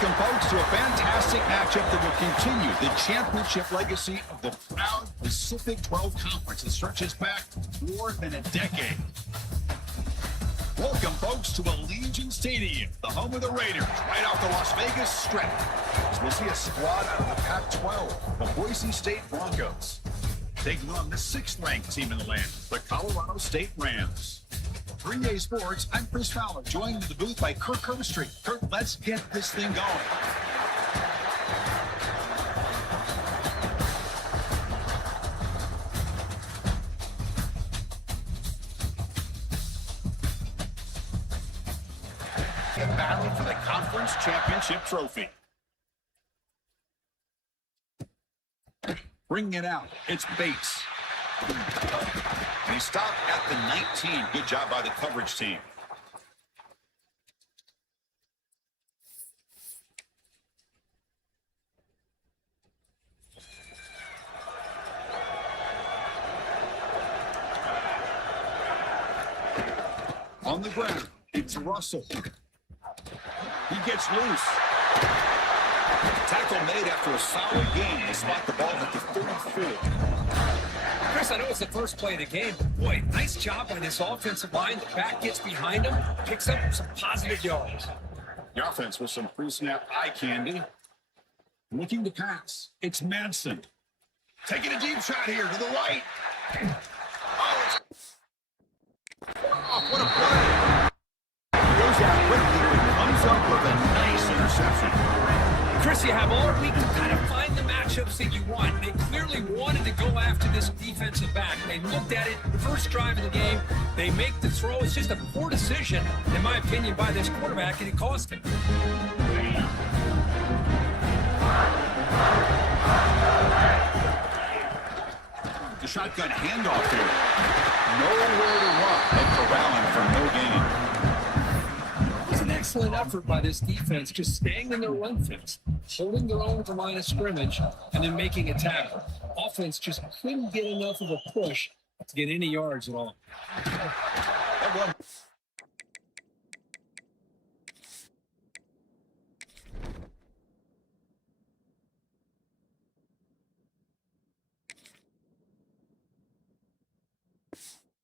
Welcome, folks, to a fantastic matchup that will continue the championship legacy of the proud Pacific 12 Conference that stretches back more than a decade. Welcome, folks, to Allegiant Stadium, the home of the Raiders, right off the Las Vegas Strip. As we'll see a squad out of the Pac-12, the Boise State Broncos, taking on the 6th-ranked team in the land, the Colorado State Rams. 3A Sports, I'm Chris Fowler, joined in the booth by Kirk Herbstreit. Kirk, let's get this thing going. Battle for the conference championship trophy. Bringing it out, it's Bates. And he stopped at the 19. Good job by the coverage team. On the ground, it's Russell. He gets loose. Tackle made after a solid gain to spot the ball at the 34. Chris, I know it's the first play of the game, but boy, nice job by this offensive line. The back gets behind him, picks up some positive yards. The offense with some pre-snap eye candy. Looking to pass. It's Madsen. Taking a deep shot here to the right. Oh, what a play. He goes down quickly and comes up with a nice interception. Chris, you have all week to kind of find the matchups that you want. They clearly wanted to go after this defensive back. They looked at it the first drive of the game. They make the throw. It's just a poor decision, in my opinion, by this quarterback, and it cost him. The shotgun handoff here. Nowhere to run. They corralling for no gain. Excellent effort by this defense, just staying in their run fence, holding their own at the line of scrimmage, and then making a tackle. Offense just couldn't get enough of a push to get any yards at all.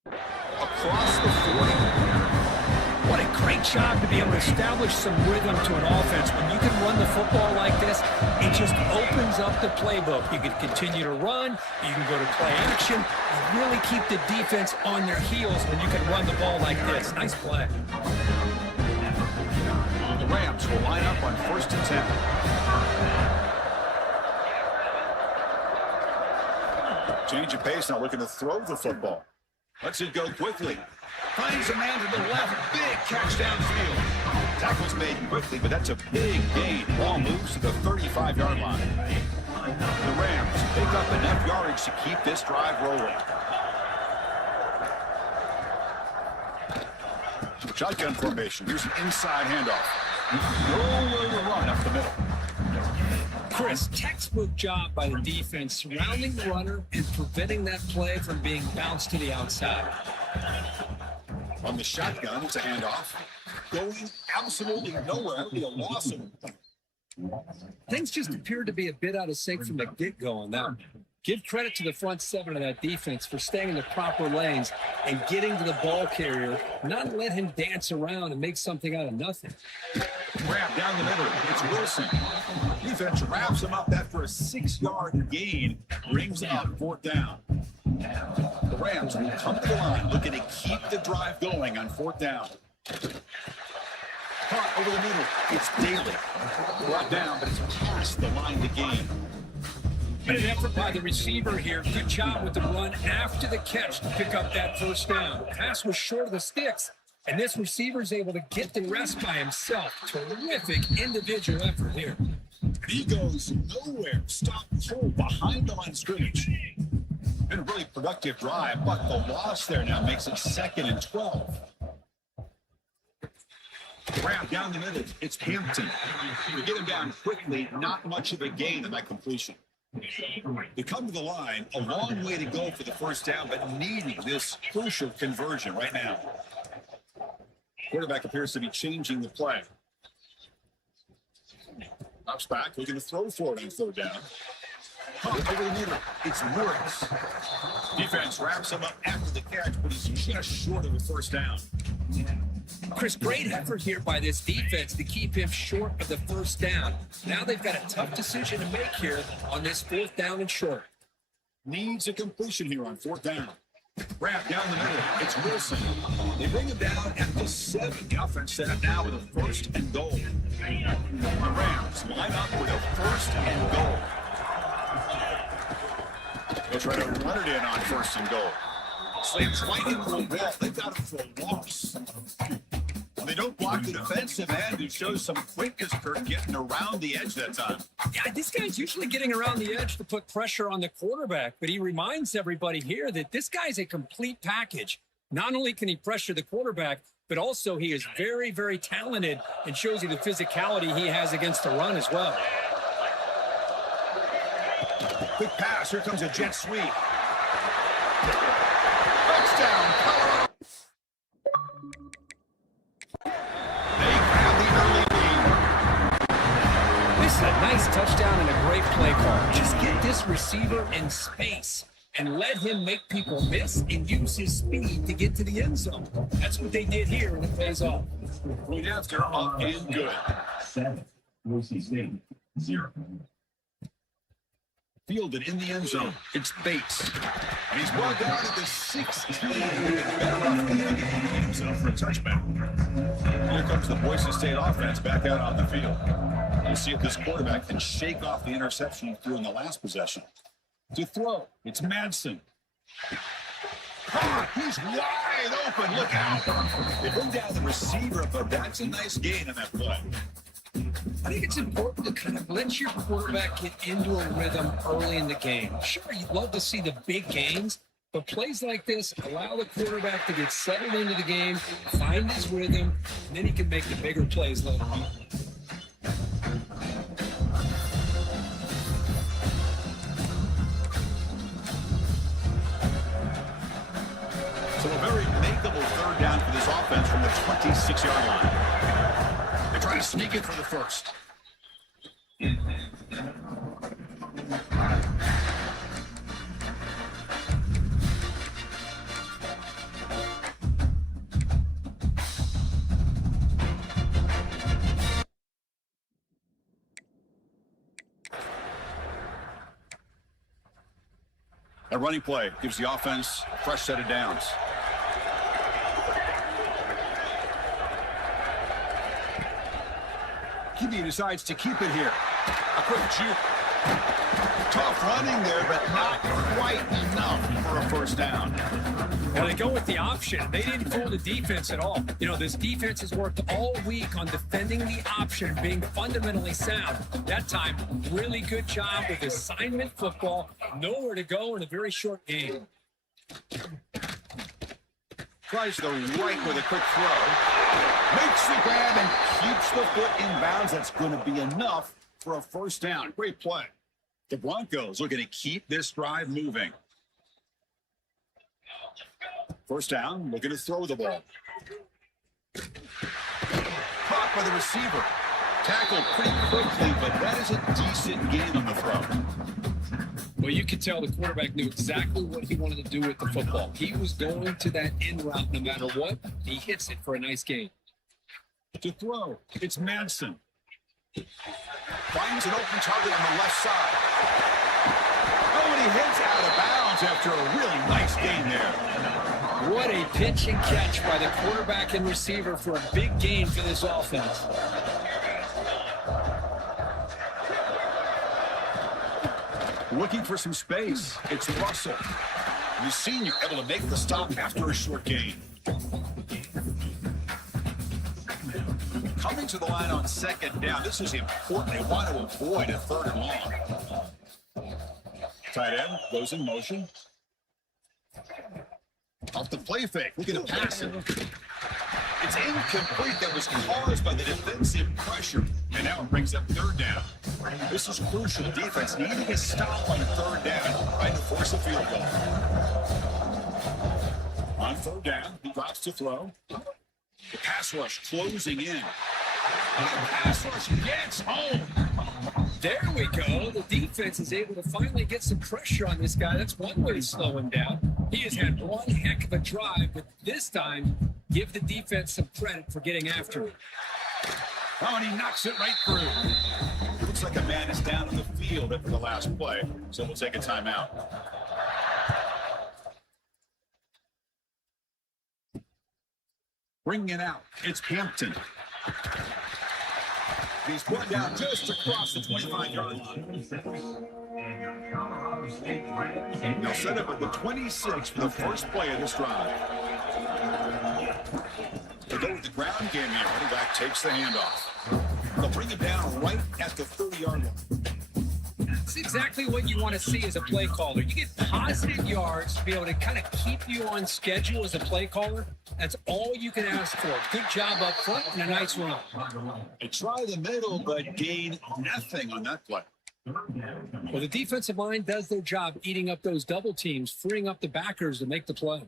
Across the 40. What a great job to be able to establish some rhythm to an offense. When you can run the football like this, it just opens up the playbook. You can continue to run. You can go to play action. You really keep the defense on their heels when you can run the ball like this. Nice play. The Rams will line up on 1st and 10. Change of pace, now looking to throw the football. Lets it go quickly. Finds a man to the left. Big catch downfield. Tackle's made quickly, but that's a big gain. Ball moves to the 35-yard line. The Rams pick up enough yardage to keep this drive rolling. Shotgun formation. Here's an inside handoff. Nowhere to run up the middle. Chris, textbook job by the defense surrounding the runner and preventing that play from being bounced to the outside. On the shotgun, it's a handoff. Going absolutely nowhere. It'll be a loss. Things just appeared to be a bit out of sync from the get-go on that. Give credit to the front seven of that defense for staying in the proper lanes and getting to the ball carrier, not let him dance around and make something out of nothing. Grab down the middle. It's Wilson. Defense wraps him up after a 6-yard gain. Brings up 4th down. The Rams will come to the line looking to keep the drive going on 4th down. Caught over the middle. It's Daly. Brought down, but it's past the line to gain. But an effort by the receiver here. Good job with the run after the catch to pick up that 1st down. The pass was short of the sticks, and this receiver is able to get the rest by himself. Terrific individual effort here. He goes nowhere. Stop cold behind the line of scrimmage. Been a really productive drive, but the loss there now makes it 2nd and 12. Grab down the middle. It's Hampton. We get him down quickly. Not much of a gain in that completion. They come to the line, a long way to go for the 1st down, but needing this crucial conversion right now. Quarterback appears to be changing the play. Ups back, looking to throw for it on third down. Over the middle, it's Morris. Defense wraps him up after the catch, but he's just short of a first down. Chris, great effort here by this defense to keep him short of the first down. Now they've got a tough decision to make here on this fourth down and short. Needs a completion here on fourth down. Wrap down the middle. It's Wilson. They bring him down at the 7. The offense set up now with a first and goal. The Rams line up with a first and goal. They'll try to run it in on first and goal. Slams right into the wall. They've got him for a loss. They don't block the defensive end, who shows some quickness, Kurt, getting around the edge that time. Yeah, this guy's usually getting around the edge to put pressure on the quarterback, but he reminds everybody here that this guy's a complete package. Not only can he pressure the quarterback, but also he is very, very talented and shows you the physicality he has against the run as well. Quick pass. Here comes a jet sweep. Touchdown, Colorado. They grab the early lead. This is a nice touchdown and a great play call. Just get this receiver in space and let him make people miss and use his speed to get to the end zone. That's what they did here, and it pays off. Point after, up and good. 7. Boise State, 0. Fielded in the end zone. It's Bates. And he's brought down to the 16. Better off leaving himself for a touchback. Here comes the Boise State offense back out on the field. We'll see if this quarterback can shake off the interception he threw in the last possession. To throw, it's Madsen. He's wide open. Look out. They bring down the receiver, but that's a nice gain on that play. I think it's important to kind of let your quarterback get into a rhythm early in the game. Sure, you'd love to see the big gains, but plays like this allow the quarterback to get settled into the game, find his rhythm, and then he can make the bigger plays later on. So a very makeable third down for this offense from the 26-yard line. They try to sneak it for the first. A running play gives the offense a fresh set of downs. QB decides to keep it here. A quick juke. Tough running there, but not quite enough for a first down. Well, they go with the option. They didn't fool the defense at all. You know, this defense has worked all week on defending the option, being fundamentally sound. That time, really good job with assignment football. Nowhere to go in a very short game. Tries the right with a quick throw. Makes the grab and keeps the foot in bounds. That's going to be enough for a first down. Great play. The Broncos looking to keep this drive moving. First down, looking to throw the ball. Caught by the receiver. Tackled pretty quickly, but that is a decent gain on the throw. Well, you could tell the quarterback knew exactly what he wanted to do with the football. He was going to that end route no matter what. He hits it for a nice gain. To throw, it's Madsen. Finds an open target on the left side. Oh, and he heads out of bounds after a really nice gain there. What a pitch and catch by the quarterback and receiver for a big gain for this offense. Looking for some space. It's Russell. The senior able to make the stop after a short gain. Coming to the line on second down. This is important. They want to avoid a third and long. Tight end goes in motion. Off the play fake. Looking to pass it. It's incomplete. That was caused by the defensive pressure. And now it brings up third down. This is crucial. Defense needing a stop on third down, trying to force a field goal. On third down, he drops to throw. The pass rush closing in. And the pass rush gets home. There we go. The defense is able to finally get some pressure on this guy. That's one way to slow him down. He has had one heck of a drive, but this time, give the defense some credit for getting after it. Oh, and he knocks it right through. Looks like a man is down on the field after the last play, so we'll take a timeout. Bringing it out, it's Hampton. He's brought down just across the 25-yard line. They'll set up at the 26 for the first play of this drive. They go with the ground game here. Running back takes the handoff. They'll bring it down right at the 30-yard line. That's exactly what you want to see as a play caller. You get positive yards to be able to kind of keep you on schedule as a play caller. That's all you can ask for. Good job up front and a nice run. They try the middle, but gain nothing on that play. Well, the defensive line does their job eating up those double teams, freeing up the backers to make the play.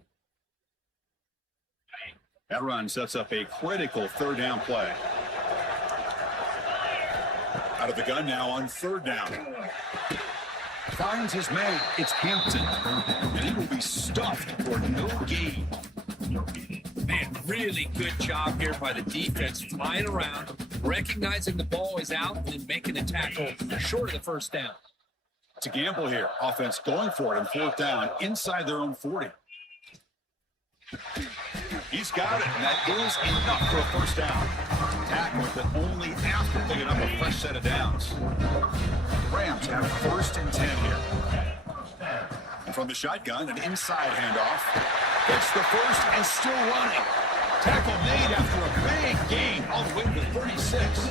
That run sets up a critical third down play. Out of the gun now on third down. Finds his man. It's Hampton. And he will be stuffed for no gain. Man, really good job here by the defense, flying around, recognizing the ball is out, and then making the tackle short of the first down. It's a gamble here. Offense going for it on fourth down inside their own 40. He's got it, and that is enough for a first down. Tackle, but only after picking up a fresh set of downs. The Rams have first and 10 here. And from the shotgun, an inside handoff. It's the first and still running. Tackle made after a big gain all the way to 36.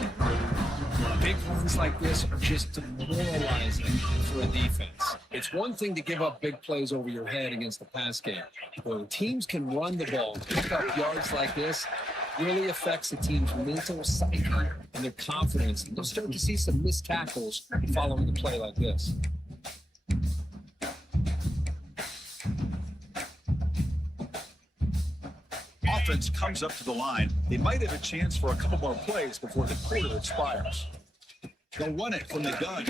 Big runs like this are just demoralizing for a defense. It's one thing to give up big plays over your head against the pass game. When teams can run the ball, pick up yards like this, really affects the team's mental psyche and their confidence. And you'll start to see some missed tackles following a play like this. Offense comes up to the line. They might have a chance for a couple more plays before the quarter expires. They'll run it from the gun.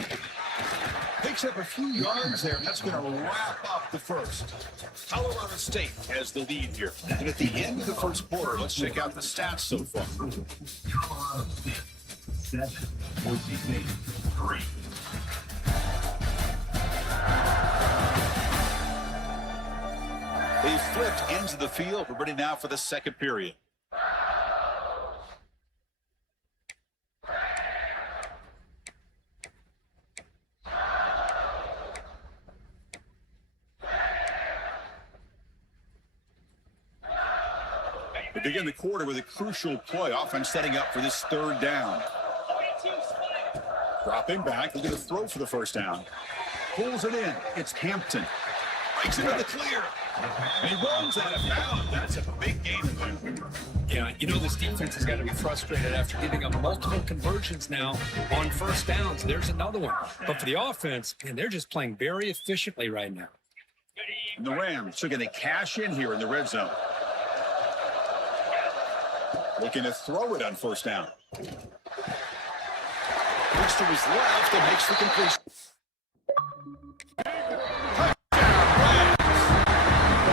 Picks up a few yards there, and that's going to wrap up the first. Colorado State has the lead here. And at the end of the first quarter, let's check out the stats so far. Colorado State 7, Boise State 3. They flipped into the field. We're ready now for the second period. We begin the quarter with a crucial play. Offense setting up for this third down. Dropping back, looking to throw for the first down. Pulls it in. It's Hampton. Breaks into the clear. And he runs out of bounds. That's a big gain in there. Yeah, you know this defense has got to be frustrated after giving up multiple conversions now on first downs. There's another one. But for the offense, man, they're just playing very efficiently right now. And the Rams are going to cash in here in the red zone. Looking to throw it on first down. Looks to his left and makes the completion.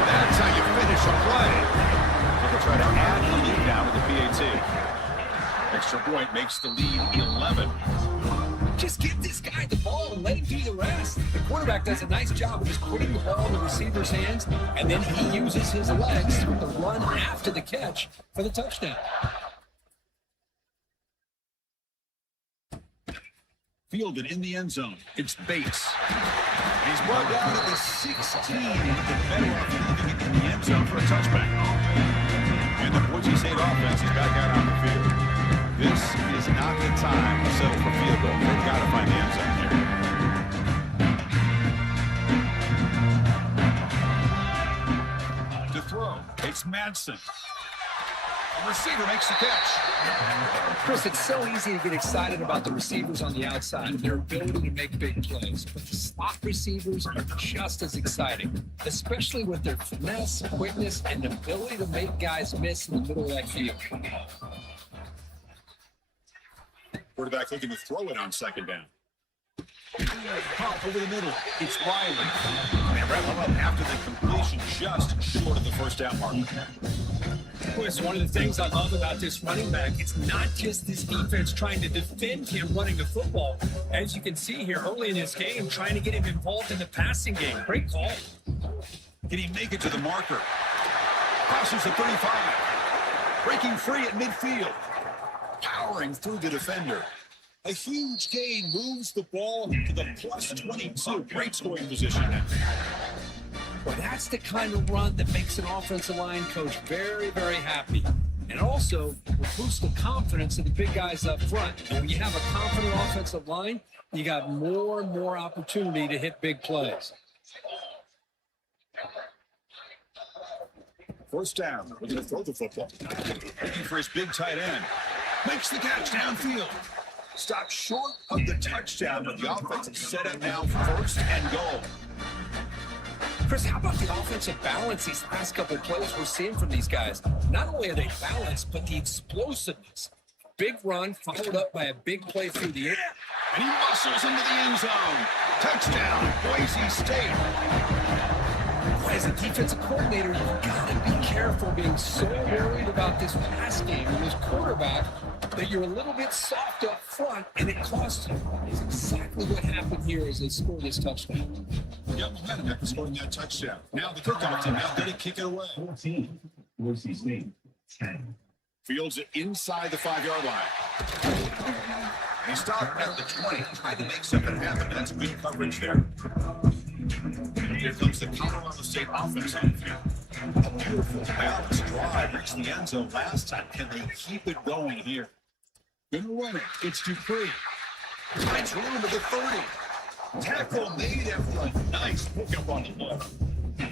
That's how you finish a play. They'll try to add the lead now to the PAT. Extra point makes the lead 11. Just give this guy the ball and let him do the rest. The quarterback does a nice job of just putting the ball in the receiver's hands, and then he uses his legs to run after the catch for the touchdown. Fielded in the end zone. It's Bates. He's brought down to the 16. The better off leaving it in the end zone for a touchback. And the Boise State offense is back out on the field. This is not the time to settle for field goal. They've got to find the end zone here. To throw, it's Madsen. The receiver makes the catch. Chris, it's so easy to get excited about the receivers on the outside and their ability to make big plays. But the slot receivers are just as exciting, especially with their finesse, quickness, and ability to make guys miss in the middle of that field. Quarterback looking to throw it on second down. Pop over the middle. It's Riley. They wrap him up after the completion, just short of the first down mark. Chris, one of the things I love about this running back, it's not just this defense trying to defend him running the football. As you can see here early in this game, trying to get him involved in the passing game. Great call. Can he make it to the marker? Crosses the 35. Breaking free at midfield. Powering through the defender. A huge gain moves the ball to the plus 22. Great scoring position now. Well, that's the kind of run that makes an offensive line coach very, very happy. And also will boost the confidence of the big guys up front. And when you have a confident offensive line, you got more and more opportunity to hit big plays. First down. We're going to throw the football. Looking for his big tight end. Makes the catch downfield. Stopped short of the touchdown, but the offense is set up now for first and goal. Chris, how about the offensive balance these last couple of plays we're seeing from these guys? Not only are they balanced, but the explosiveness. Big run followed up by a big play through the air. And he muscles into the end zone. Touchdown, Boise State. As a defensive coordinator, you've got to be careful being so worried about this pass game and this quarterback that you're a little bit soft up front, and it costs you. It's exactly what happened here as they scored this touchdown. Yeah, momentum after scoring that touchdown. Now the kickoff team, now going to kick it away. 14. Boise State, 10. Fields it inside the 5-yard line. He stopped at the 20, tried to make something happen, but that's good coverage there. Here comes the Colorado State offense on the field. A beautiful balanced drive. Reached the end zone last time. Can they keep it going here? Gonna run it. It's Dupree. Finds room at the 30. Tackle made after a nice pickup on the ball. You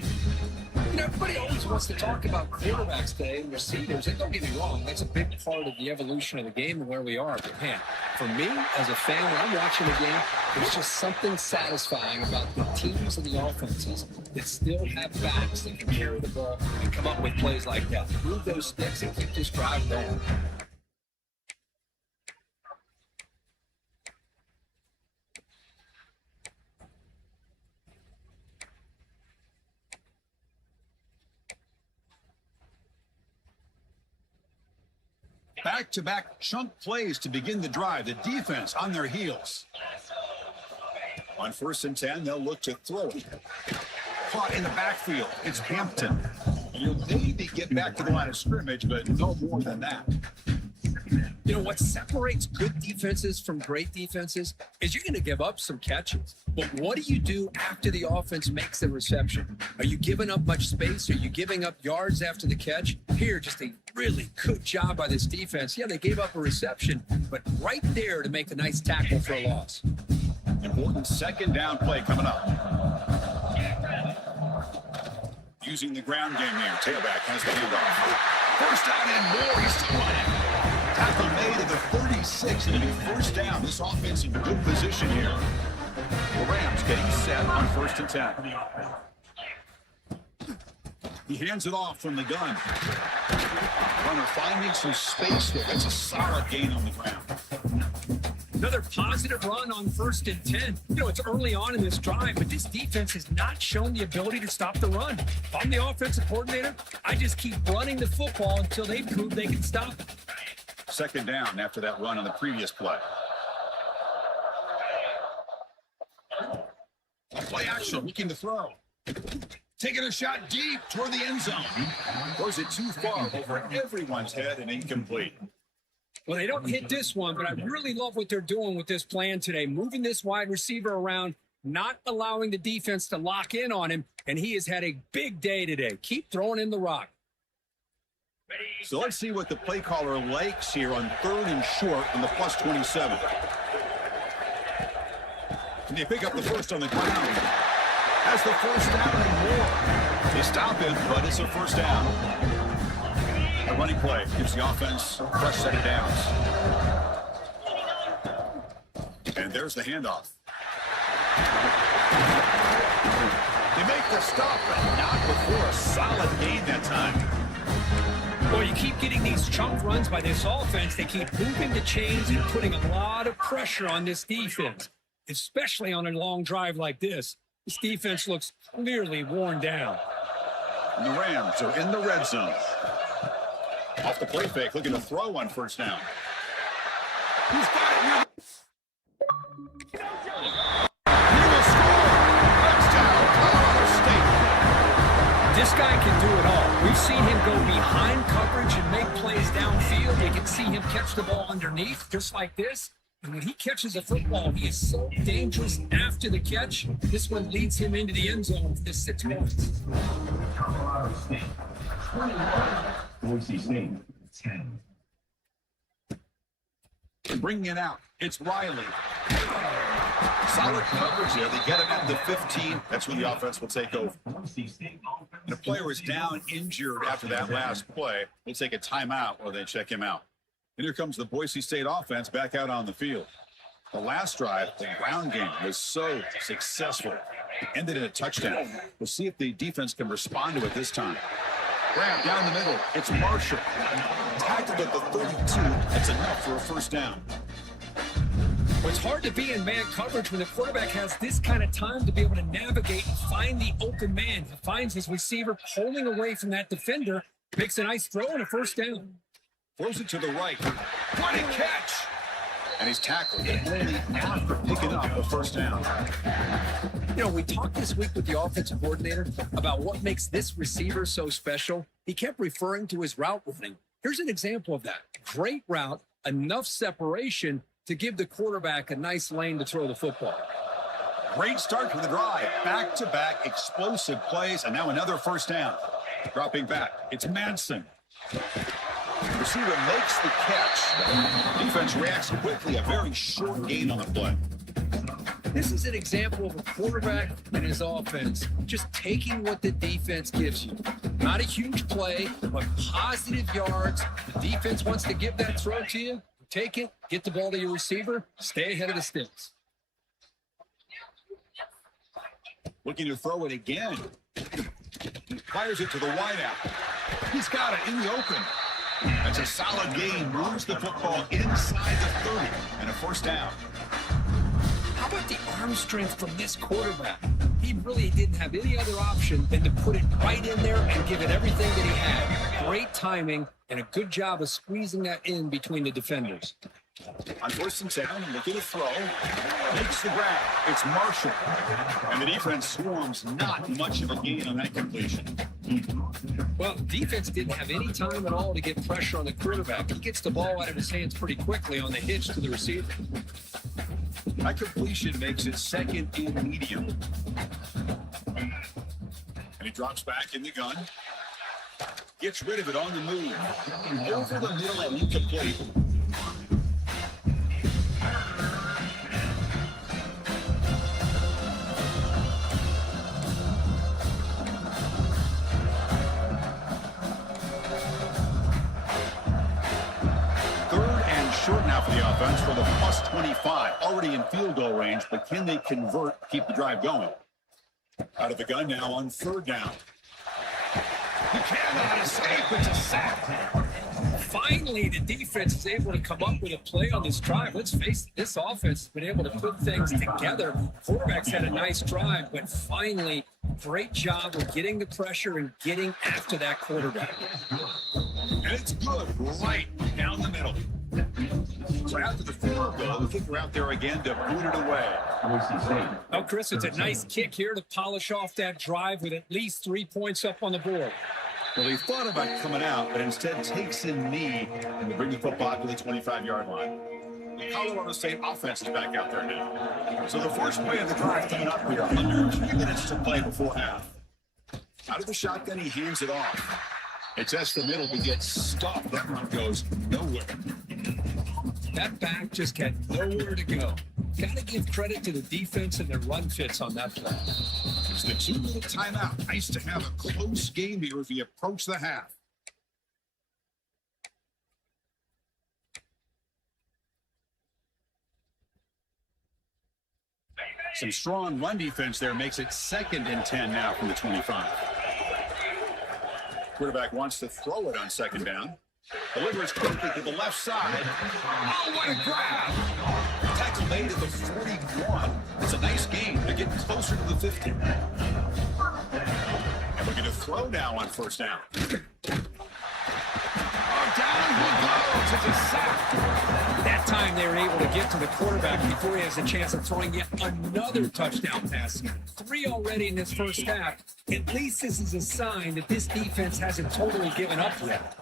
know, everybody always wants to talk about quarterbacks today and receivers, and don't get me wrong, that's a big part of the evolution of the game and where we are. But man, for me, as a fan, when I'm watching the game, there's just something satisfying about the teams and the offenses that still have backs that can carry the ball and come up with plays like that. Move those sticks and keep this drive going. Back-to-back chunk plays to begin the drive. The defense on their heels. On 1st and 10, they'll look to throw it. Caught in the backfield. It's Hampton. You'll maybe get back to the line of scrimmage, but no more than that. You know, what separates good defenses from great defenses is you're going to give up some catches. But what do you do after the offense makes the reception? Are you giving up much space? Are you giving up yards after the catch? Here, just a really good job by this defense. Yeah, they gave up a reception, but right there to make a nice tackle for a loss. Important second down play coming up. Using the ground game here. Tailback has the handoff. First down and more. He's still running. Tackle made at the 36, and it'll be first down. This offense in good position here. The Rams getting set on 1st and 10. He hands it off from the gun. Runner finding some space there. That's a solid gain on the ground. Another positive run on 1st and 10. You know, it's early on in this drive, but this defense has not shown the ability to stop the run. If I'm the offensive coordinator, I just keep running the football until they prove they can stop it. Second down after that run on the previous play. Play action, looking to throw. Taking a shot deep toward the end zone. Throws it too far over everyone's head and incomplete. Well, they don't hit this one, but I really love what they're doing with this plan today. Moving this wide receiver around, not allowing the defense to lock in on him, and he has had a big day today. Keep throwing in the rock. So let's see what the play caller likes here on 3rd and short on the plus 27. Can they pick up the first on the ground? Has the first down and more. They stop it, but it's a first down. A running play gives the offense a fresh set of downs. And there's the handoff. They make the stop, but not before a solid gain that time. Well, you keep getting these chunk runs by this offense. They keep moving the chains and putting a lot of pressure on this defense. especially on a long drive like this. This defense looks clearly worn down. And the Rams are in the red zone. Off the play fake, looking to throw on first down. He's got it now. He will score. Touchdown, Colorado State. This guy can do it all. We've seen him go behind coverage and make plays downfield. We can see him catch the ball underneath, just like this. And when he catches a football, he is so dangerous after the catch. This one leads him into the end zone for 6 points. Colorado State 21. Boise State 10. Bringing it out, it's Riley. Solid coverage there. They get him at the 15. That's when the offense will take over. The player is down, injured after that last play. They take a timeout or they check him out. And here comes the Boise State offense back out on the field. The last drive, the ground game, was so successful. It ended in a touchdown. We'll see if the defense can respond to it this time. Grab down the middle. It's Marshall. Tackled at the 32. That's enough for a first down. Well, it's hard to be in man coverage when the quarterback has this kind of time to be able to navigate and find the open man. He finds his receiver pulling away from that defender, makes a nice throw and a first down. Throws it to the right. What a catch! And he's tackled only after picking up a first down. You know, we talked this week with the offensive coordinator about what makes this receiver so special. He kept referring to his route running. Here's an example of that. Great route, enough separation to give the quarterback a nice lane to throw the football. Great start to the drive. Back-to-back explosive plays, and now another first down. Dropping back, it's Manson. Receiver makes the catch. Defense reacts quickly. A very short gain on the play. This is an example of a quarterback and his offense just taking what the defense gives you. Not a huge play, but positive yards. The defense wants to give that throw to you. Take it, get the ball to your receiver, stay ahead of the sticks. Looking to throw it again. He fires it to the wideout. He's got it in the open. That's a solid gain. Moves the football inside the 30 and a first down. How about the arm strength from this quarterback? He really didn't have any other option than to put it right in there and give it everything that he had. Great timing and a good job of squeezing that in between the defenders. On first and 10, looking to throw. Makes the grab. It's Marshall. And the defense swarms not much of a gain on that completion. Well, defense didn't have any time at all to get pressure on the quarterback. He gets the ball out of his hands pretty quickly on the hitch to the receiver. That completion makes it second and medium. And he drops back in the gun. Gets rid of it on the move. Over the middle and incomplete. Short now for the offense for the plus 25. Already in field goal range, but can they convert, keep the drive going? Out of the gun now on third down. He cannot escape. It's a sack. Finally, the defense is able to come up with a play on this drive. Let's face it, this offense has been able to put things together. Quarterback's had a nice drive, but finally, great job of getting the pressure and getting after that quarterback. And it's good, right down the middle. So after the field goal, the kicker out there again to boot it away. Oh, Chris, it's a nice kick here to polish off that drive with at least 3 points up on the board. Well, he thought about coming out, but instead takes in knee and will bring the football to the 25-yard line. The Colorado State offense is back out there now. So the first play of the drive coming up here. Under 3 minutes to play before half. Out of the shotgun, he hands it off. It's just the middle, but gets stopped. That run goes nowhere. That back just had nowhere to go. Got to give credit to the defense and their run fits on that play. It's the 2-minute timeout. Nice to have a close game here as we approach the half. Some strong run defense there makes it 2nd and 10 now from the 25. Quarterback wants to throw it on 2nd down. Delivers quickly to the left side. Oh, what a grab! Tackle made at the 41. It's a nice gain. They're getting closer to the 50. And we're going to throw now on first down. Down he goes. It's a sack. That time they were able to get to the quarterback before he has a chance of throwing yet another touchdown pass. 3 already in this first half. At least this is a sign that this defense hasn't totally given up yet.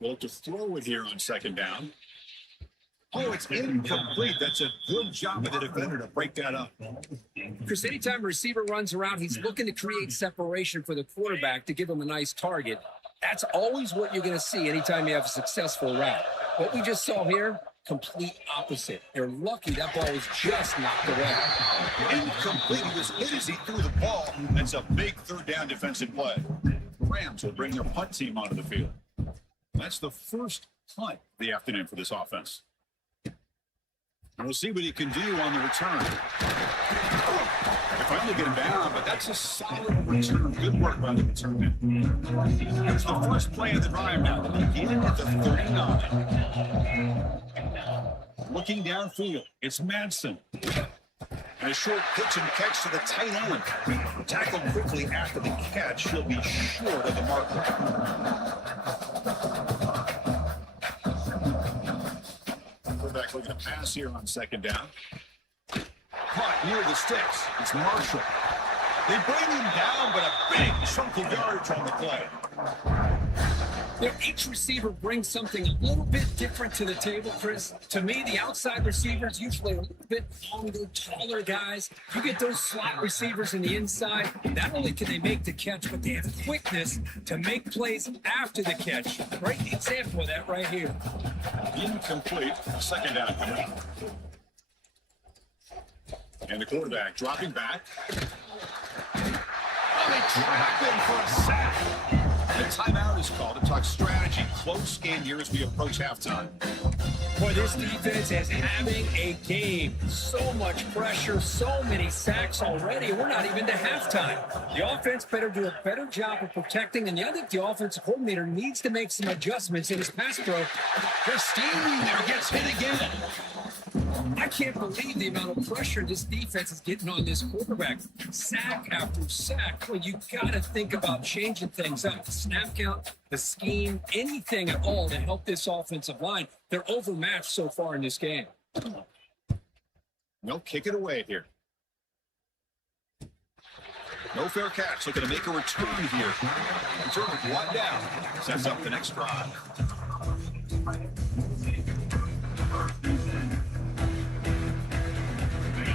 Well, to throw it here on second down. Oh, it's incomplete. That's a good job of the defender to break that up. Chris, anytime a receiver runs around, he's looking to create separation for the quarterback to give him a nice target. That's always what you're going to see anytime you have a successful route. What we just saw here, complete opposite. They're lucky that ball was just knocked away. Incomplete. He was hit as he threw the ball. That's a big third down defensive play. Rams will bring their punt team onto the field. That's the first punt of the afternoon for this offense. And we'll see what he can do on the return. They finally get him down, but that's a solid return. Good work by the return man. It's the first play of the drive now. They begin at the 39. Looking downfield, it's Madsen. And a short pitch and catch to the tight end. Tackled quickly after the catch. He'll be short of the marker. Quarterback looking to pass here on second down. Caught near the sticks. It's Marshall. They bring him down, but a big chunk of yardage on the play. Each receiver brings something a little bit different to the table, Chris. To me, the outside receivers, usually a little bit longer, taller guys. You get those slot receivers in the inside, not only can they make the catch, but they have quickness to make plays after the catch. Great example of that right here. Incomplete. Second down coming up. And the quarterback dropping back. Oh, they trap him for a sack. The timeout is called to talk strategy. Close game here as we approach halftime. Boy, this defense is having a game. So much pressure, so many sacks already. We're not even to halftime. The offense better do a better job of protecting, and I think the offensive coordinator needs to make some adjustments in his pass pro. Christine there gets hit again. I can't believe the amount of pressure this defense is getting on this quarterback. Sack after sack. Well, you got to think about changing things up. The snap count, the scheme, anything at all to help this offensive line. They're overmatched so far in this game. They'll kick it away here. No fair catch. Looking to make a return here. Return with 1 down. Sets up the next drive.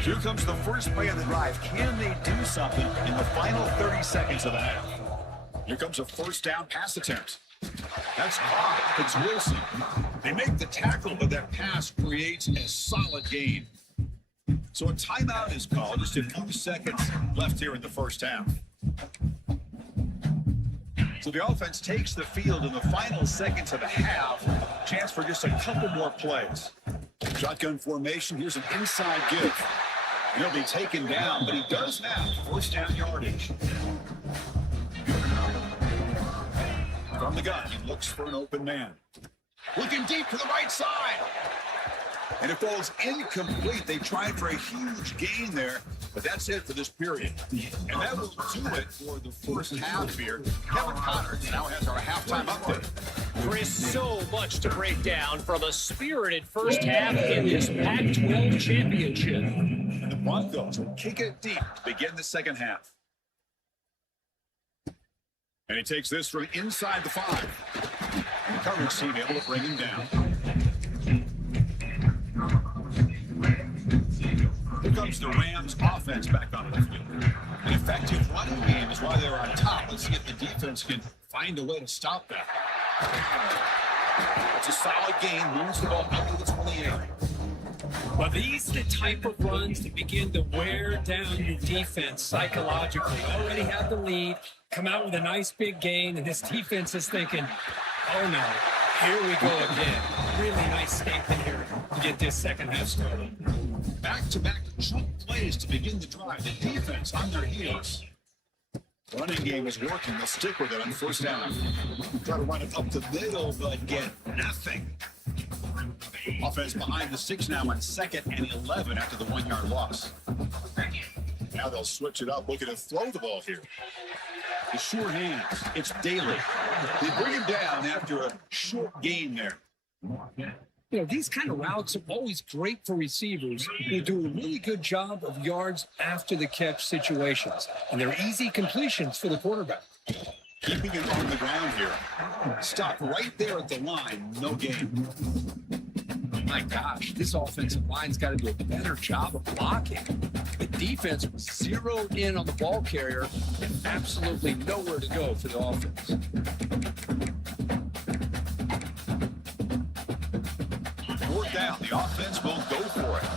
Here comes the first play of the drive. Can they do something in the final 30 seconds of the half? Here comes a first down pass attempt. That's caught. It's Wilson. They make the tackle, but that pass creates a solid gain. So a timeout is called. Just a few seconds left here in the first half. So the offense takes the field in the final seconds of the half. Chance for just a couple more plays. Shotgun formation. Here's an inside give. He'll be taken down, but he does have first down yardage. From the gun, he looks for an open man. Looking deep to the right side. And it falls incomplete. They tried for a huge gain there, but that's it for this period. And that will do it for the first half here. Kevin Connors now has our halftime update. Chris, so much to break down from a spirited first half in this Pac-12 championship. And the Broncos will kick it deep to begin the second half. And he takes this from inside the 5. And the coverage team able to bring him down. Here comes the Rams offense back on the field. An effective running game is why they're on top. Let's see if the defense can find a way to stop that. It's a solid game. Moves the ball up to the 28. Well, these are the type of runs that begin to wear down your defense psychologically. You already have the lead, come out with a nice big gain, and this defense is thinking, oh no, here we go again. Really nice statement here to get this second half started. Back-to-back chunk plays to begin the drive. The defense on their heels. Running game is working. They'll stick with it on first down. Try to run it up the middle, but get nothing. Offense behind the 6 now on 2nd and 11 after the 1-yard loss. Now they'll switch it up, looking to throw the ball here. The sure hands. It's Daly. They bring him down after a short gain there. You know, these kind of routes are always great for receivers who do a really good job of yards after the catch situations. And they're easy completions for the quarterback. Keeping it on the ground here. Stop right there at the line. No gain. My gosh, this offensive line's got to do a better job of blocking. The defense was zeroed in on the ball carrier and absolutely nowhere to go for the offense. Fourth down, the offense will go for it.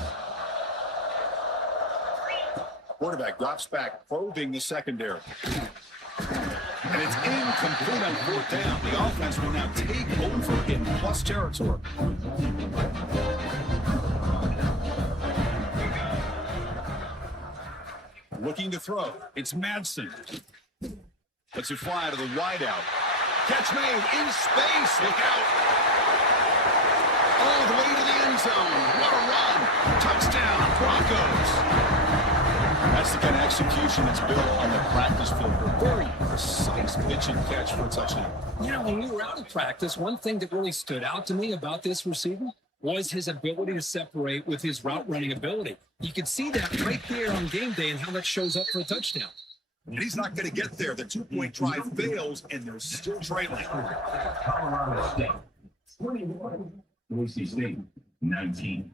Quarterback drops back, probing the secondary. And it's incomplete on 4th down. The offense will now take over in plus territory. Looking to throw. It's Madsen. Lets it fly to the wideout. Catch made in space. Look out. All the way to the end zone. What a run. Touchdown, Broncos. That's the kind of execution that's built on the practice field. A very precise pitch and catch for a touchdown. You know, when we were out of practice, one thing that really stood out to me about this receiver was his ability to separate with his route running ability. You can see that right there on game day and how that shows up for a touchdown. And he's not going to get there. The 2-point drive fails, and they're still trailing. Colorado State 21, Boise State 19.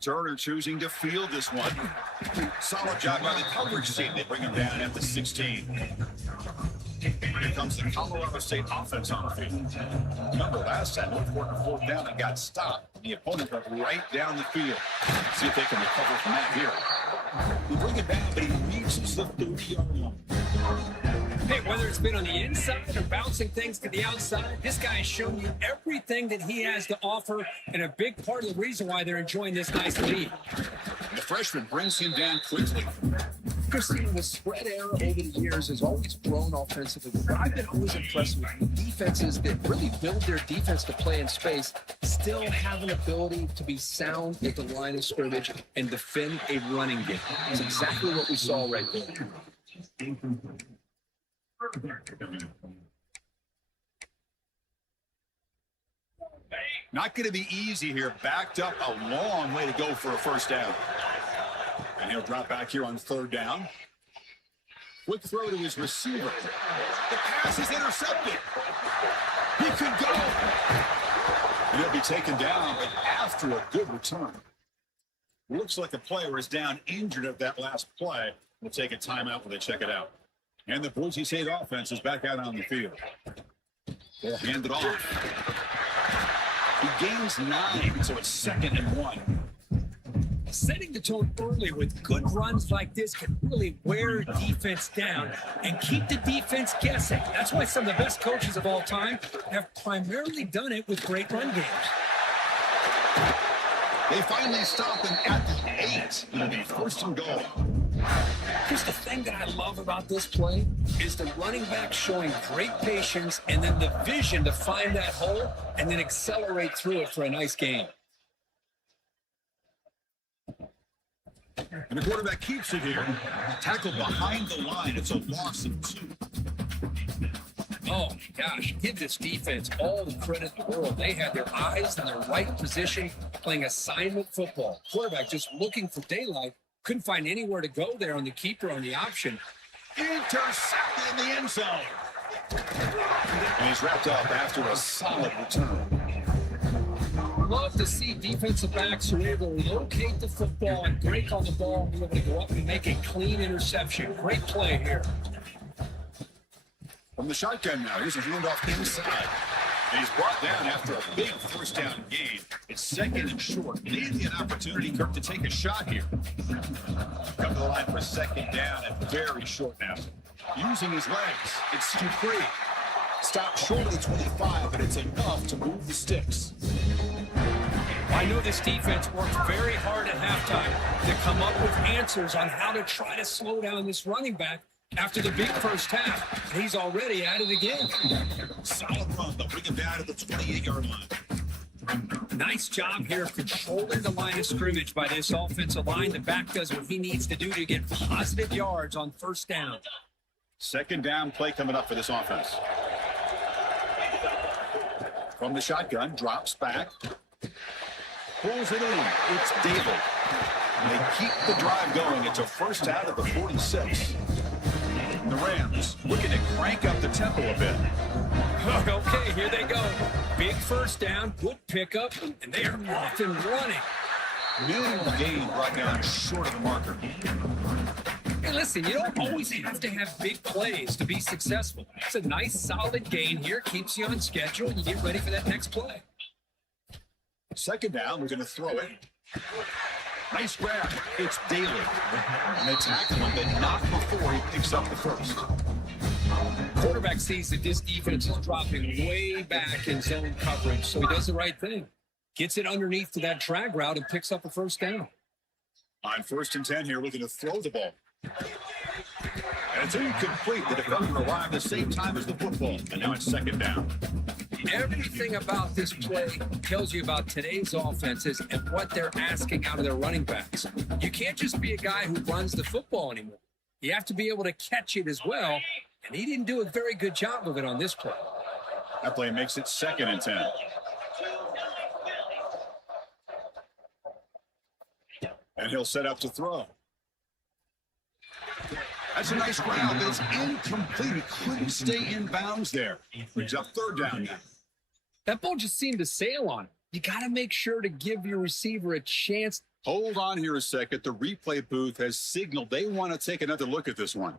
Turner choosing to field this one. Solid job by the coverage team. They bring him down at the 16. Here comes the Colorado State offense on the field. Remember, last time, North Fork 4th down and got stopped. The opponent got right down the field. See if they can recover from that here. They bring it down, but he reaches the 30-yard line. Hey, whether it's been on the inside or bouncing things to the outside, this guy has shown you everything that he has to offer, and a big part of the reason why they're enjoying this nice lead. The freshman brings him down quickly. Christine, the spread era over the years has always grown offensively, but I've been always impressed with defenses that really build their defense to play in space, still have an ability to be sound at the line of scrimmage and defend a running game. That's exactly what we saw right there. Not going to be easy here. Backed up a long way to go for a first down. And he'll drop back here on 3rd down. Quick throw to his receiver. The pass is intercepted. He could go. And he'll be taken down, but after a good return. Looks like the player is down injured at that last play. We'll take a timeout when they check it out. And the Boise State offense is back out on the field. They'll hand it off. He gains 9, so it's 2nd and 1. Setting the tone early with good runs like this can really wear defense down and keep the defense guessing. That's why some of the best coaches of all time have primarily done it with great run games. They finally stop him at the 8. It'll be 1st and goal. Here's the thing that I love about this play is the running back showing great patience and then the vision to find that hole and then accelerate through it for a nice gain. And the quarterback keeps it here. Tackled behind the line. It's a loss of 2. Oh, my gosh. Give this defense all the credit in the world. They had their eyes in the right position playing assignment football. Quarterback just looking for daylight. Couldn't find anywhere to go there on the keeper on the option. Intercepted in the end zone. And he's wrapped up after a solid return. Love to see defensive backs who are able to locate the football and break on the ball and be able to go up and make a clean interception. Great play here. From the shotgun now, here's a handoff inside. And he's brought down after a big first down gain. It's 2nd and short. Maybe an opportunity, Kirk, to take a shot here. Come to the line for 2nd down and very short now. Using his legs, it's Dupree. Stopped short of the 25, but it's enough to move the sticks. I know this defense worked very hard at halftime to come up with answers on how to try to slow down this running back after the big first half. He's already at it again. Solid run. They'll bring him down to the 28-yard line. Nice job here controlling the line of scrimmage by this offensive line. The back does what he needs to do to get positive yards on first down. Second down play coming up for this offense. From the shotgun, drops back. Pulls it in. It's David. And they keep the drive going. It's a first out of the 46. The Rams looking to crank up the tempo a bit. Okay, here they go. Big first down, good pickup, and they are off and running. Minimal gain brought down short of the marker. Hey, listen, you don't always have to have big plays to be successful. It's a nice, solid gain here. Keeps you on schedule, and you get ready for that next play. Second down, we're going to throw it. Nice grab. It's Daly. And they tackle him, but not before he picks up the first. Quarterback sees that this defense is dropping way back in zone coverage, so he does the right thing. Gets it underneath to that drag route and picks up a first down. On 1st and 10 here, looking to throw the ball. And it's incomplete. The defender arrived at the same time as the football. And now it's second down. Everything about this play tells you about today's offenses and what they're asking out of their running backs. You can't just be a guy who runs the football anymore. You have to be able to catch it as well, and he didn't do a very good job of it on this play. That play makes it 2nd and 10. And he'll set up to throw. That's a nice round, but it's incomplete. He couldn't stay in bounds there. Brings up 3rd down now. That ball just seemed to sail on him. You got to make sure to give your receiver a chance. Hold on here a second. The replay booth has signaled they want to take another look at this one.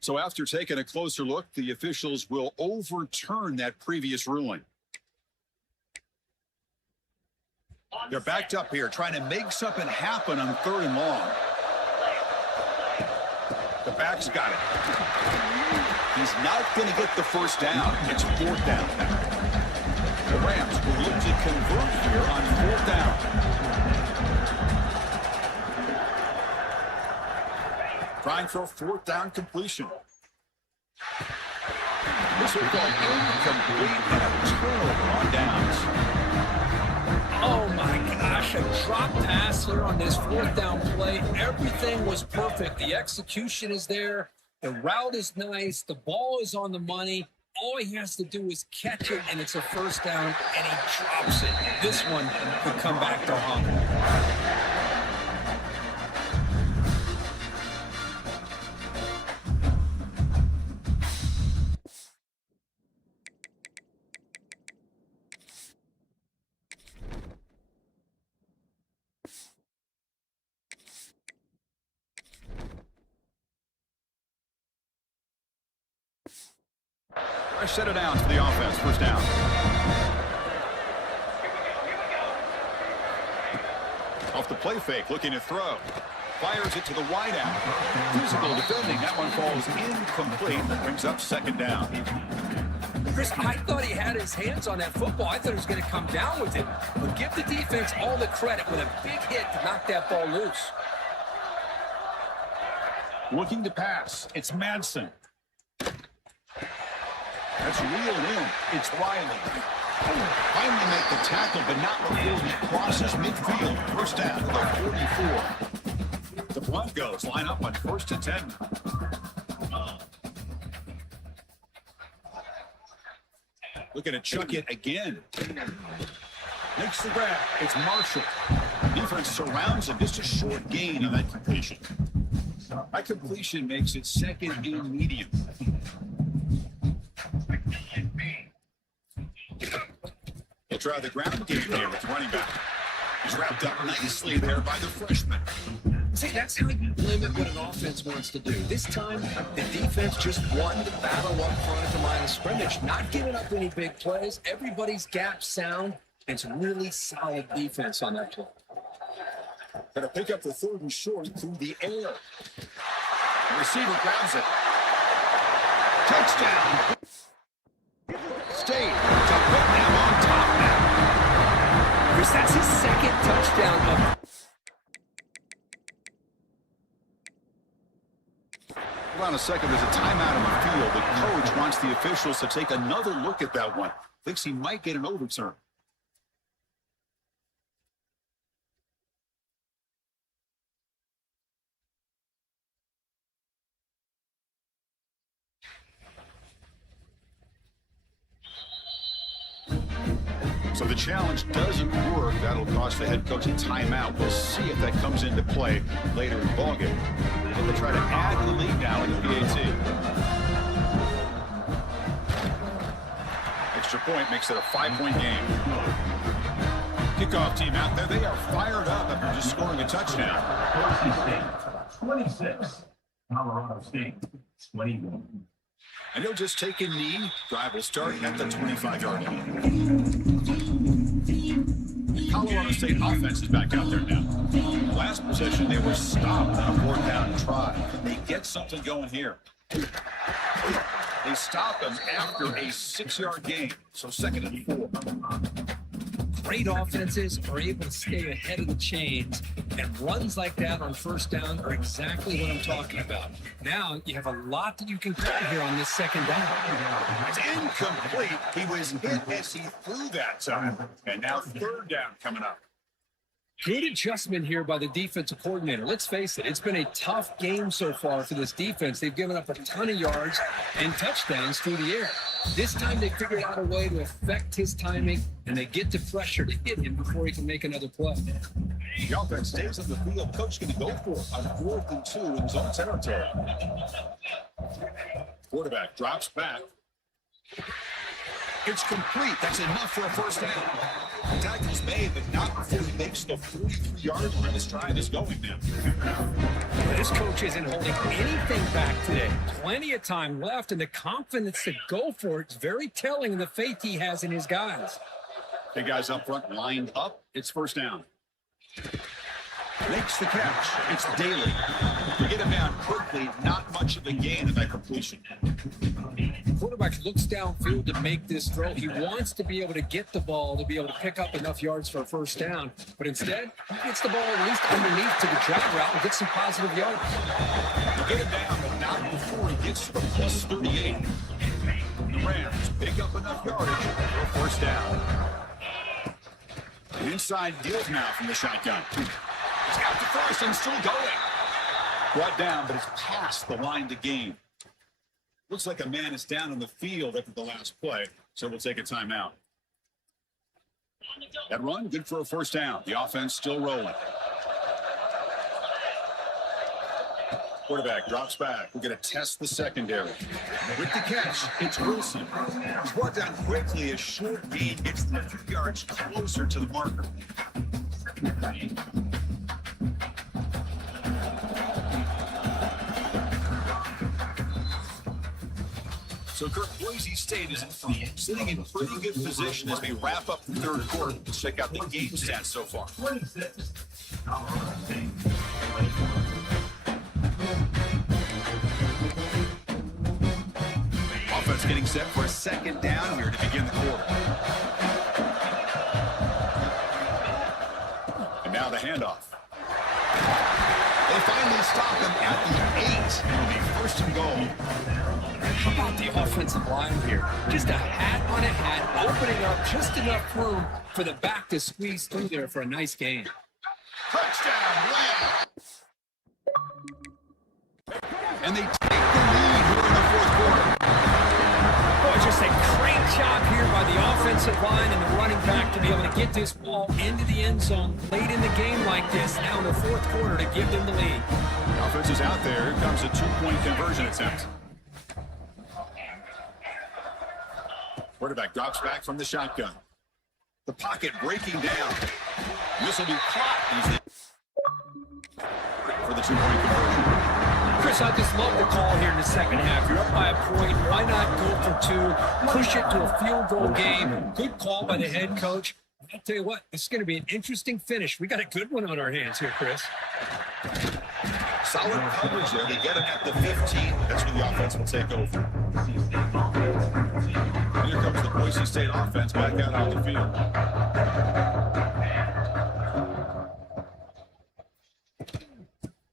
So after taking a closer look, the officials will overturn that previous ruling. They're backed up here, trying to make something happen on 3rd and long. The back's got it. He's not going to get the first down. It's 4th down now. The Rams will look to convert here on 4th down. Trying for a 4th down completion. This will go incomplete and a turnover on downs. Oh my gosh, a drop pass here on this 4th down play. Everything was perfect. The execution is there. The route is nice. The ball is on the money. All he has to do is catch it, and it's a first down, and he drops it. This one could come back to haunt him. Set it down to the offense. First down. Off the play fake, looking to throw. Fires it to the wide out. Physical defending. That one falls incomplete. That brings up 2nd down. Chris, I thought he had his hands on that football. I thought he was going to come down with it. But give the defense all the credit with a big hit to knock that ball loose. Looking to pass. It's Madsen. That's reeled in. It's Riley. Finally make the tackle, but not before he crosses midfield. First down to the 44. The Broncos line up on 1st and 10. Looking to chuck it again. Makes the grab. It's Marshall. Defense surrounds him. Just a short gain on that completion. That completion makes it 2nd and medium. He'll try the ground game here with running back. He's wrapped up nicely there by the freshman. See, that's how you limit what an offense wants to do. This time, the defense just won the battle up front at the line of scrimmage, not giving up any big plays. Everybody's gap sound, and some really solid defense on that play. Going to pick up the 3rd and short through the air. The receiver grabs it. Touchdown. State to put them on top now. Chris, that's his 2nd touchdown of on a second. There's a timeout on the field. The coach wants the officials to take another look at that one. Thinks he might get an overturn. So the challenge doesn't work. That'll cost the head coach a timeout. We'll see if that comes into play later in the ballgame. They'll try to add to the lead now in the PAT. Extra point makes it a 5-point game. Kickoff team out there. They are fired up after just scoring a touchdown. 26. Colorado State 21. And he'll just take a knee. Drive will start at the 25-yard line. Colorado State offense is back out there now. Last possession, they were stopped on a 4th down try. They get something going here. They stop them after a 6-yard gain. So 2nd and 4. Great offenses are able to stay ahead of the chains, and runs like that on 1st down are exactly what I'm talking about. Now you have a lot that you can grab here on this 2nd down. It's incomplete. He was hit as he threw that time. And now 3rd down coming up. Good adjustment here by the defensive coordinator. Let's face it, it's been a tough game so far for this defense. They've given up a ton of yards and touchdowns through the air. This time they figured out a way to affect his timing, and they get the pressure to hit him before he can make another play. The offense stays on the field. Coach going to go for it on 4th and 2 in his own territory. Quarterback drops back. It's complete. That's enough for a 1st down. The tackle's made, but not before he makes the 43-yard line. This drive is going now. This coach isn't holding anything back today. Plenty of time left, and the confidence to go for it is very telling in the faith he has in his guys. Big guys up front lined up. It's 1st down. Makes the catch. It's Daly. To get him down quickly, not much of a gain of that completion. Quarterback looks downfield to make this throw. He wants to be able to get the ball to be able to pick up enough yards for a 1st down. But instead, he gets the ball at least underneath to the drag route and gets some positive yards. To get him down, but not before he gets to the plus 38. The Rams pick up enough yardage for a 1st down. An inside deals now from the shotgun. He's got the 1st and still going. Brought down, but it's past the line to gain. Looks like a man is down on the field after the last play, so we'll take a timeout. That run, good for a 1st down. The offense still rolling. Quarterback drops back. We're going to test the secondary. With the catch, it's Wilson. He's brought down quickly. A short gain gets the 3 yards closer to the marker. So, Kirk, Boise State is sitting in pretty good position as we wrap up the 3rd quarter. Let's check out the game stats so far. 26. Colorado State 24. Offense getting set for a 2nd down here to begin the quarter. And now the handoff. They finally stop him at the 8. It'll be 1st and goal. How about the offensive line here? Just a hat on a hat, opening up just enough room for the back to squeeze through there for a nice gain. Touchdown, Lamb! And they take the lead here in the 4th quarter. Boy, just a great job here by the offensive line and the running back to be able to get this ball into the end zone late in the game like this, now in the 4th quarter to give them the lead. The offense is out there. Here comes a 2-point conversion attempt. Quarterback drops back from the shotgun. The pocket breaking down. This will be caught for the 2-point conversion. Chris, I just love the call here in the 2nd half. You're up by a point. Why not go for 2? Push it to a field goal game. Good call by the head coach. I'll tell you what, this is going to be an interesting finish. We got a good one on our hands here, Chris. Solid coverage there. They get him at the 15. That's when the offense will take over. Here comes the Boise State offense back out on the field.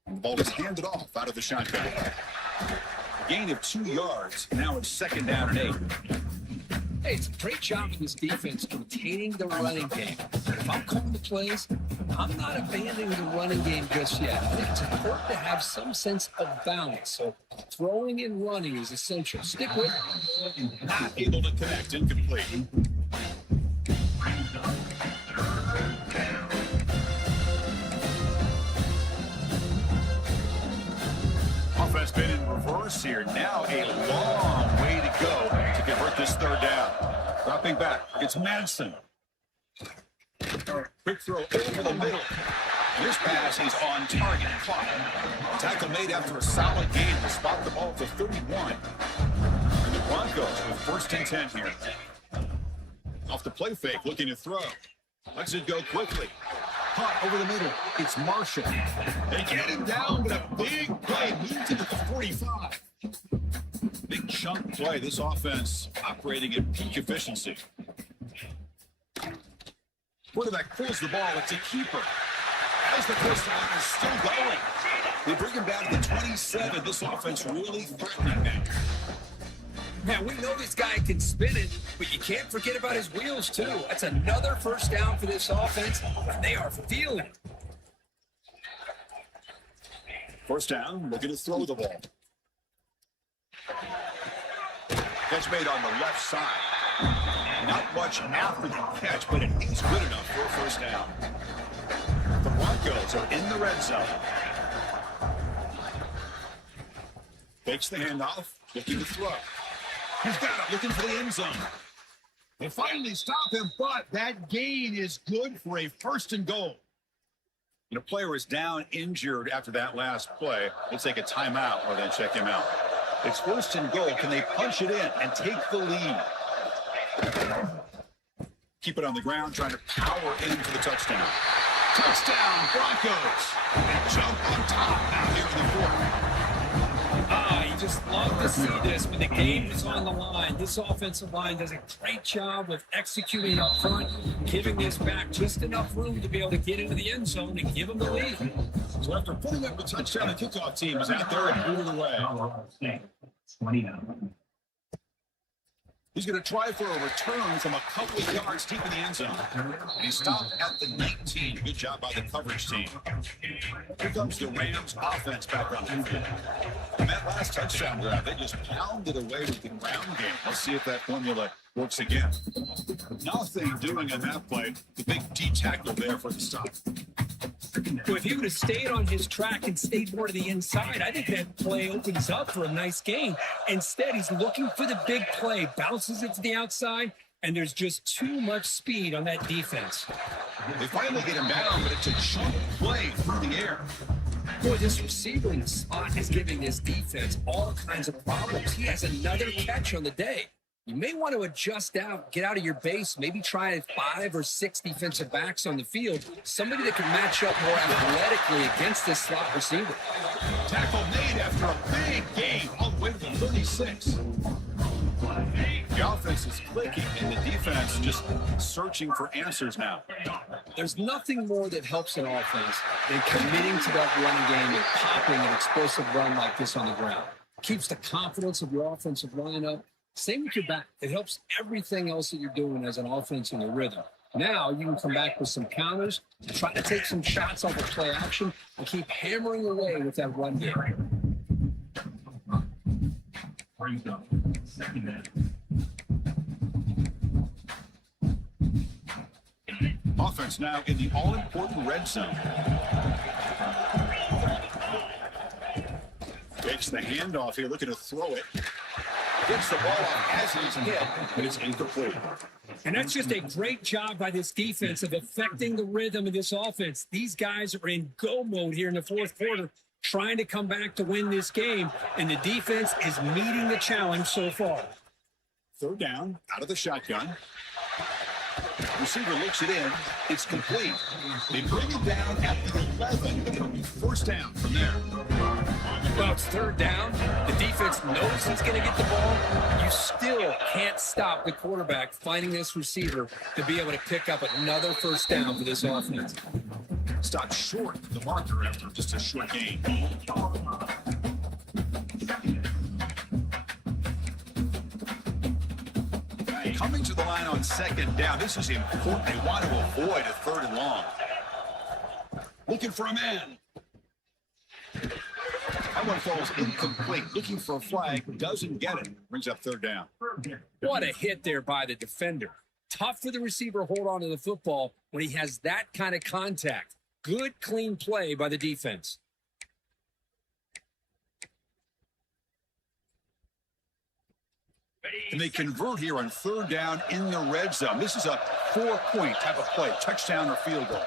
The ball is handed off out of the shotgun. gain of 2 yards. Now it's 2nd down and 8. Hey, it's a great job of this defense containing the running game. If I'm calling the plays, I'm not abandoning the running game just yet. I think it's important to have some sense of balance. So throwing and running is essential. Stick with it. Not able to connect. Incomplete. Offense been in reverse here. Now a long way to go to convert this 3rd down. Dropping back. It's Madison. Quick throw over the middle. This pass is on target. Caught. Tackle made after a solid gain to spot the ball to 31. And the Broncos with 1st and 10 here. Off the play fake, looking to throw. Lets it go quickly. Caught over the middle. It's Marshall. They get him down, but a big play moves into the 45. Big chunk play. This offense operating at peak efficiency. Quarterback pulls the ball. It's a keeper. As the first time is still going. They bring him down to the 27. This offense really threatening them. Now, we know this guy can spin it, but you can't forget about his wheels, too. That's another 1st down for this offense, and they are feeling it. 1st down, looking to throw the ball. Catch made on the left side. Not much after the catch, but it is good enough for a 1st down. The Broncos are in the red zone. Takes the handoff, looking to throw. He's got it, looking for the end zone. They finally stop him, but that gain is good for a 1st and goal. And a player is down injured after that last play. Let's take a timeout or then check him out. It's 1st and goal. Can they punch it in and take the lead? Keep it on the ground, trying to power in for the touchdown. Touchdown, Broncos. They jump on top now here in the 4th. You just love to see this when the game is on the line. This offensive line does a great job of executing up front, giving this back just enough room to be able to get into the end zone and give them the lead. So after putting up the touchdown, the kickoff team is out there and moving away. 20 now. He's going to try for a return from a couple of yards deep in the end zone. And he stopped at the 19. Good job by the coverage team. Here comes the Rams offense back on the field. And that last touchdown grab, they just pounded away with the ground game. Let's see if that formula works again. Nothing doing on that play. The big D tackle there for the stop. So if he would have stayed on his track and stayed more to the inside, I think that play opens up for a nice gain. Instead, he's looking for the big play, bounces it to the outside, and there's just too much speed on that defense. They finally get him down, but it's a chunk play through the air. Boy, this receiver in the slot is giving this defense all kinds of problems. He has another catch on the day. You may want to adjust out, get out of your base, maybe try 5 or 6 defensive backs on the field, somebody that can match up more athletically against this slot receiver. Tackle made after a big gain all the way to the 36. The offense is clicking, and the defense just searching for answers now. There's nothing more that helps an offense than committing to that running game and popping an explosive run like this on the ground. Keeps the confidence of your offensive line up. Same with your back. It helps everything else that you're doing as an offense in your rhythm. Now you can come back with some counters, try to take some shots off of play action, and keep hammering away with that run game. Where you go? 2nd down. Offense now in the all-important red zone. Takes the handoff here, looking to throw it. Gets the ball off as he's hit, but it's incomplete. And that's just a great job by this defense of affecting the rhythm of this offense. These guys are in go mode here in the 4th quarter, trying to come back to win this game, and the defense is meeting the challenge so far. 3rd down, out of the shotgun. Receiver looks it in. It's complete. They bring it down at the 11. It'll be 1st down from there. Well, it's 3rd down. The defense knows he's going to get the ball. You still can't stop the quarterback finding this receiver to be able to pick up another 1st down for this offense. Stopped short of the marker after just a short gain. line on second down. This is important. They want to avoid a 3rd and long. Looking for a man. That one falls incomplete. Looking for a flag. Doesn't get it. Brings up 3rd down. What a hit there by the defender. Tough for the receiver to hold on to the football when he has that kind of contact. Good, clean play by the defense. And they convert here on 3rd down in the red zone. This is a 4-point type of play. Touchdown or field goal.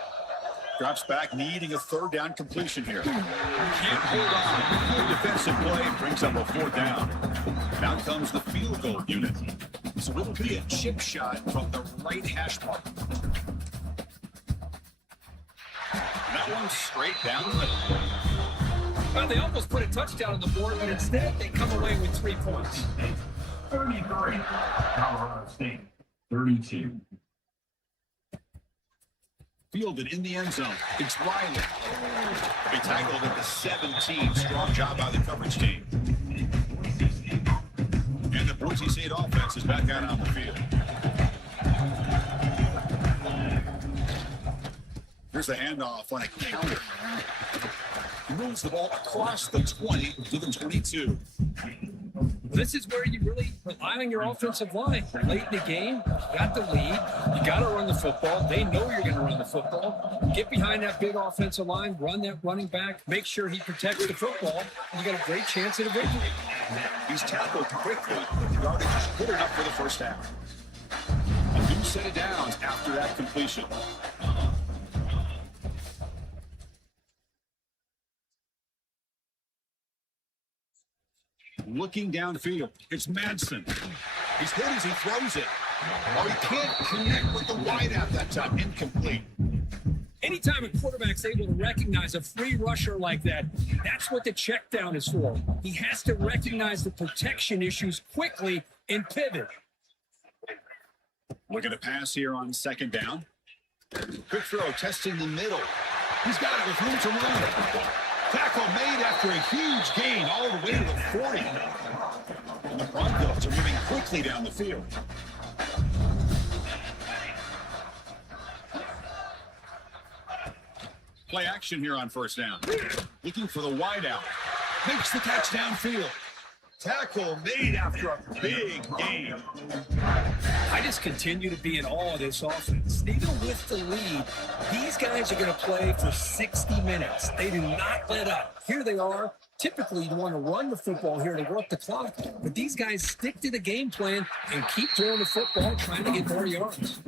Drops back, needing a 3rd down completion here. Can't hold on. Good defensive play and brings up a 4th down. Now comes the field goal unit. So it'll be a chip shot from the right hash mark. That one's straight down the middle. Well, they almost put a touchdown on the board, but instead they come away with 3 points. 33. Colorado State, 32. Fielded in the end zone. It's Riley. They tackled at the 17. Strong job by the coverage team. And the Boise State offense is back out on the field. Here's the handoff on a counter. He moves the ball across the 20 to the 22. This is where you really rely on your offensive line. Late in the game, you got the lead. You got to run the football. They know you're going to run the football. Get behind that big offensive line, run that running back, make sure he protects the football, and you got a great chance at a victory. He's tackled quickly, but the yardage is good enough for the first half. A new set of downs after that completion. Looking downfield, it's Madsen. He's hit as he throws it. Oh, he can't connect with the wideout that time. Incomplete. Anytime a quarterback's able to recognize a free rusher like that, that's what the check down is for. He has to recognize the protection issues quickly and pivot. Look at the pass here on 2nd down. Quick throw, testing the middle. He's got it with room to run. Tackle made after a huge gain all the way to the 40. And the Broncos are moving quickly down the field. Play action here on 1st down. Looking for the wideout. Makes the catch downfield. Tackle made after a big gain. I just continue to be in awe of this offense. Even with the lead, these guys are going to play for 60 minutes. They do not let up. Here they are. Typically, you want to run the football here to work the clock, but these guys stick to the game plan and keep throwing the football, trying to get more yards.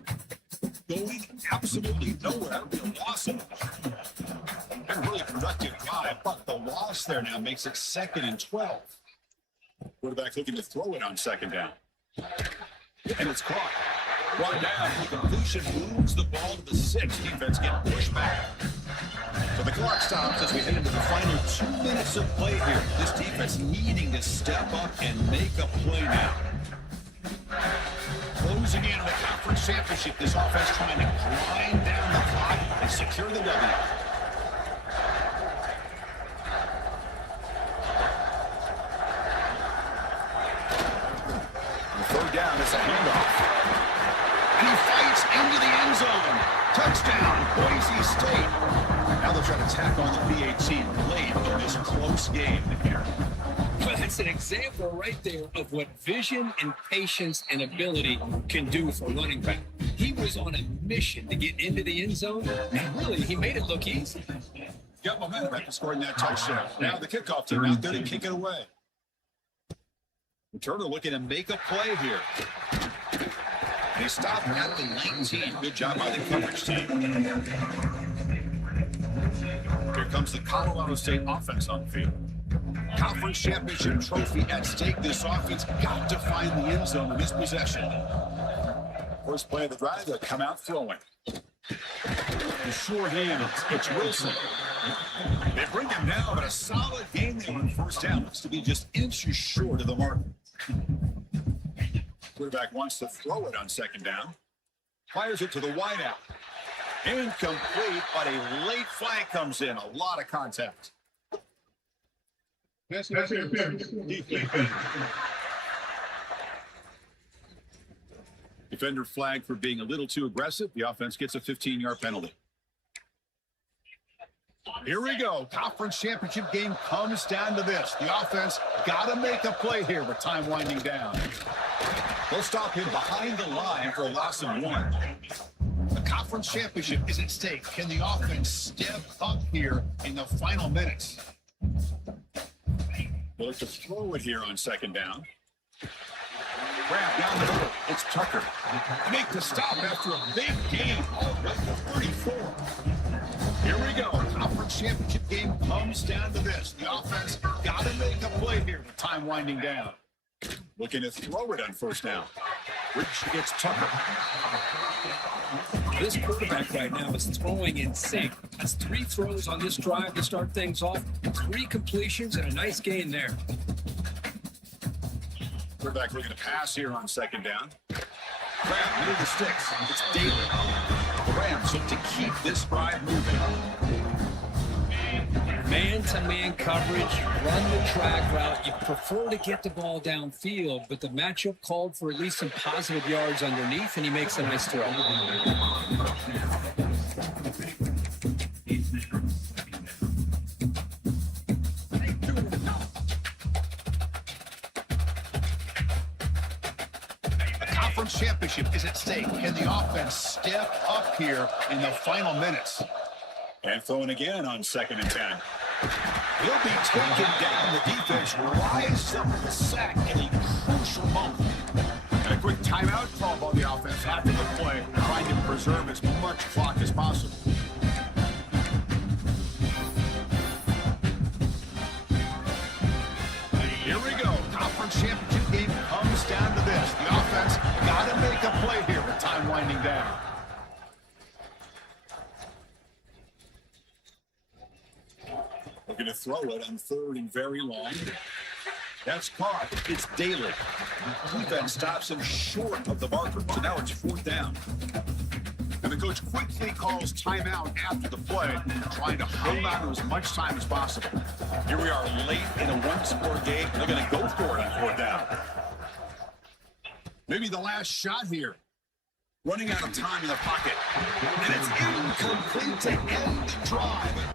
Going absolutely nowhere. That would be a loss of a really productive drive, but the loss there now makes it 2nd and 12. Quarterback looking to throw it on 2nd down. And it's caught. Brought down. The completion moves the ball to the 6. Defense getting pushed back. So the clock stops as we head into the final 2 minutes of play here. This defense needing to step up and make a play now. Closing in on the conference championship. This offense trying to grind down the clock and secure the W. Third down, it's a handoff. And he fights into the end zone. Touchdown, Boise State. Now they'll try to tack on the PAT late in this close game here. Well, that's an example right there of what vision and patience and ability can do for a running back. He was on a mission to get into the end zone, and really, he made it look easy. Got momentum after scoring that touchdown. Now the kickoff team out there to kick it away. Turner looking to make a play here. They stop at the 19. Good job by the coverage team. Here comes the Colorado State offense on the field. Conference championship trophy at stake. This offense got to find the end zone in this possession. First play of the drive, they'll come out throwing. The short hand, it's Wilson. They bring him down, but a solid game there on 1st down. Looks to be just inches short of the mark. Quarterback wants to throw it on 2nd down. Fires it to the wideout. Incomplete, but a late flag comes in. A lot of contact. That's defense. Defender flagged for being a little too aggressive. The offense gets a 15-yard penalty. Here we go. Conference championship game comes down to this. The offense got to make a play here with time winding down. They'll stop him behind the line for a loss of 1. The conference championship is at stake. Can the offense step up here in the final minutes? They'll look to throw it here on second down. Grab down the middle. It's Tucker. Make the stop after a big gain. All the way to 34. Here we go. Conference championship game comes down to this. The offense got to make a play here with time winding down. Looking to throw it on first down. Rich gets Tucker. This quarterback right now is throwing in sync. That's 3 throws on this drive to start things off. 3 completions and a nice gain there. Quarterback looking to pass here on second down. Grab middle of the sticks. It's Daly. The Rams look to keep this drive moving. Man-to-man coverage, run the track route. You prefer to get the ball downfield, but the matchup called for at least some positive yards underneath, and he makes a nice throw. The conference championship is at stake. Can the offense step up here in the final minutes? And throwing again on 2nd and 10. He'll be taken down. The defense rises up with the sack in a crucial moment. And a quick timeout called by the offense after the play, trying to preserve as much clock as possible. Here we go. Conference championship game comes down to this. The offense got to make a play here with time winding down. Looking to throw it on 3rd and very long. That's caught. It's Daly. Defense stops him short of the marker. So now it's 4th down. And the coach quickly calls timeout after the play, trying to hold on to as much time as possible. Here we are late in a 1-score game. They're going to go for it on 4th down. Maybe the last shot here. Running out of time in the pocket. And it's incomplete to end the drive.